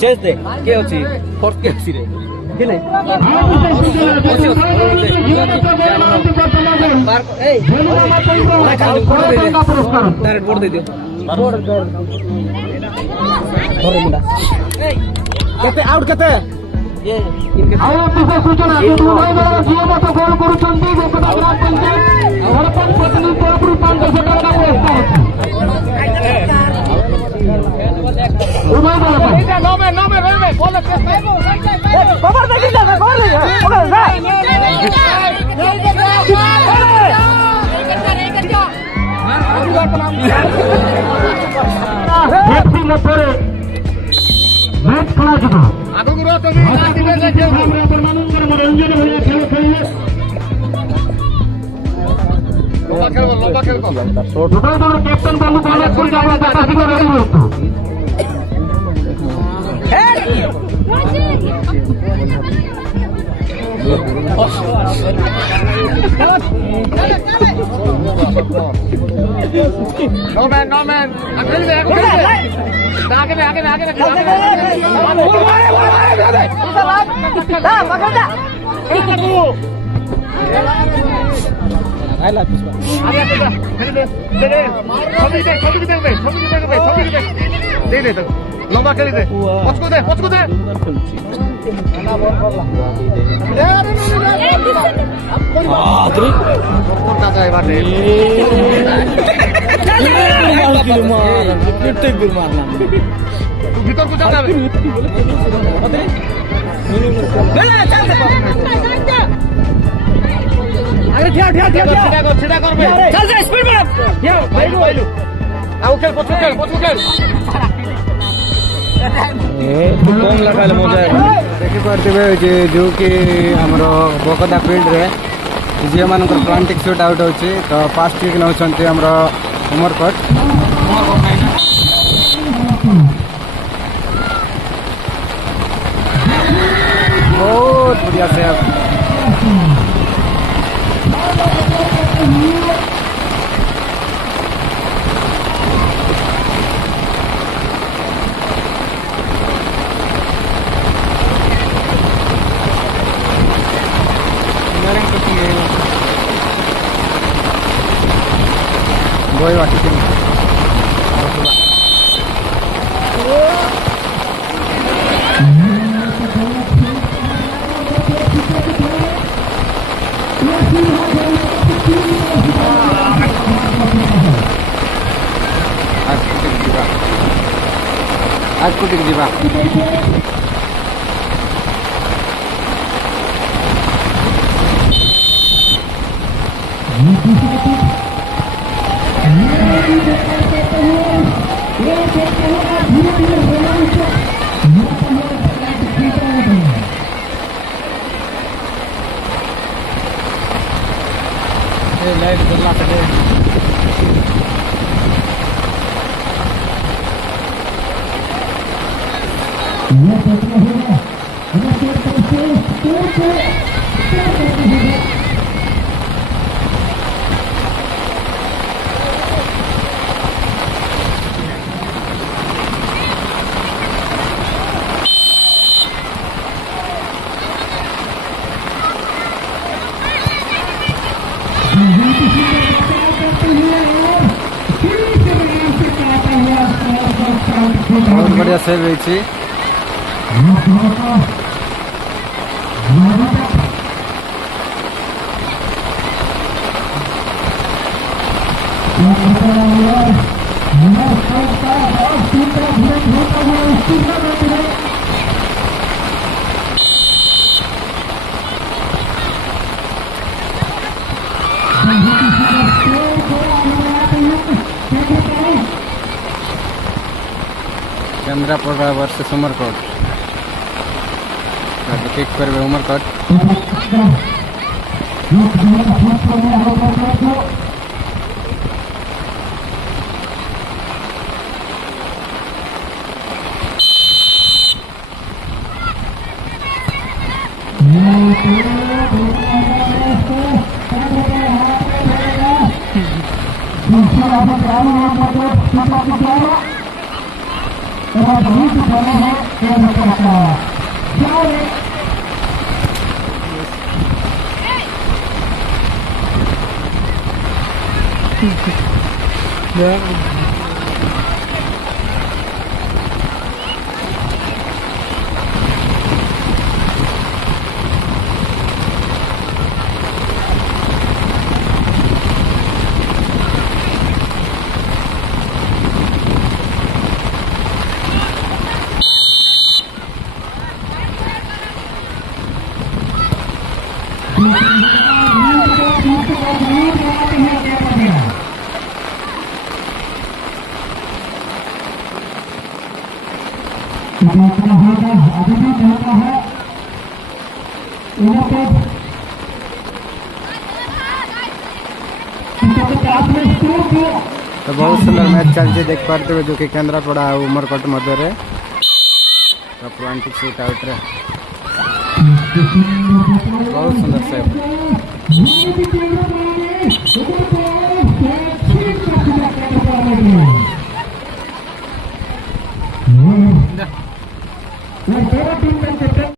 chess दे के अछि fourth के अछि रे के नै मार ए डायरेक्ट बोर्ड दे दियो बोर्ड धरे मुंडा केते आउट केते ये इनके सूचना जियो मत गोल करूछंती गोपदा ग्राम पंचायत हरपन पत्नी तरपुर 500 टका पुरस्कार खबर देखी जा खबर मैच खेला चुका मनोरंजन भैया खेल खेलिए कैप्टन बाबू बालापुर जावा काशी को रेडी हो नो मैन आगे लंबा खेली दे पछको दे भीतर को चल अरे ठिया कर बे चल जा स्पीड में भाईलू आओ खेल पछको खेल कौन लगा मजा देखी पारे जो कि आमर बोकदा फील्ड रे झील मान प्लांटिक सुट आउट होची तो फास्ट किक नौचंती आमर उमरकोट बहुत बढ़िया save boy waktu ini aku tik jiwa light जला के बहुत बढ़िया सेव रही केन्द्रापड़ा वर्सेस उमरकोट किक कर उमरकोट और बहुत बड़ा है केंद्र सरकार क्या है अभी भी चल रहा है तो बहुत सुंदर मैच चलती देख पाते हुए जो कि केन्द्रापड़ा और उमरकोट मध्य तो प्लांटिक शूट आउट रे बहुत सुंदर से